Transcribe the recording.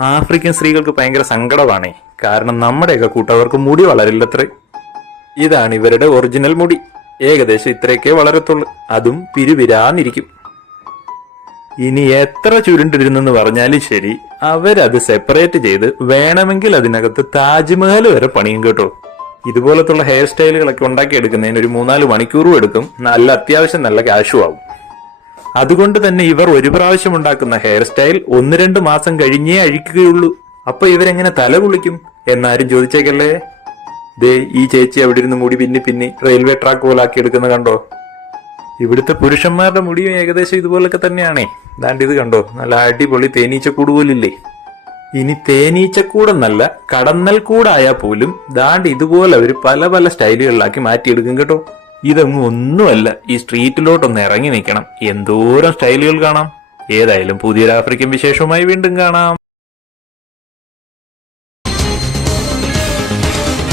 African സ്ത്രീകൾക്ക് ഭയങ്കര സങ്കടമാണേ. കാരണം നമ്മുടെയൊക്കെ കൂട്ടവർക്ക് മുടി വളരില്ലത്രേ. ഇതാണ് ഇവരുടെ ഒറിജിനൽ മുടി. ഏകദേശം ഇത്രയൊക്കെ വളരത്തുള്ളൂ. അതും പിരുവിരാന്നിരിക്കും. ഇനി എത്ര ചുരുണ്ടിരുന്നെന്ന് പറഞ്ഞാലും ശരി അവരത് സെപ്പറേറ്റ് ചെയ്ത് വേണമെങ്കിൽ അതിനകത്ത് താജ്മഹൽ വരെ പണിയും കേട്ടോ. ഇതുപോലത്തുള്ള ഹെയർ സ്റ്റൈലുകളൊക്കെ ഉണ്ടാക്കിയെടുക്കുന്നതിന് ഒരു മൂന്നാൽ മണിക്കൂറും എടുക്കും. നല്ല അത്യാവശ്യം നല്ല ക്യാഷും ആവും. അതുകൊണ്ട് തന്നെ ഇവർ ഒരു പ്രാവശ്യം ഉണ്ടാക്കുന്ന ഹെയർ സ്റ്റൈൽ ഒന്ന് രണ്ട് മാസം കഴിഞ്ഞേ അഴിക്കുകയുള്ളൂ. അപ്പൊ ഇവരെങ്ങനെ തല കുളിക്കും? എന്നാരും ചോദിച്ചേക്കല്ലേ? ദേ ഈ ചേച്ചി അവിടെ ഇരുന്ന് മുടി പിന്നി പിന്നി റെയിൽവേ ട്രാക്ക് പോലാക്കി എടുക്കുന്ന കണ്ടോ? ഇവിടുത്തെ പുരുഷന്മാരുടെ മുടിയും ഏകദേശം ഇതുപോലൊക്കെ തന്നെയാണേ. ദാണ്ട് ഇത് കണ്ടോ? നല്ല അടിപൊളി തേനീച്ചക്കൂട് പോലില്ലേ? ഇനി തേനീച്ചക്കൂടെന്നല്ല കടന്നൽ കൂടായാൽ പോലും ദാണ്ട് ഇതുപോലെ അവർ പല പല സ്റ്റൈലുകളിലാക്കി മാറ്റിയെടുക്കും കേട്ടോ. ഇതൊന്നും ഒന്നുമല്ല. ഈ സ്ട്രീറ്റിലോട്ടൊന്ന് ഇറങ്ങി നിൽക്കണം. എന്തോരം സ്റ്റൈലുകൾ കാണാം. ഏതായാലും പുതിയൊരു ആഫ്രിക്കൻ വിശേഷവുമായി വീണ്ടും കാണാം.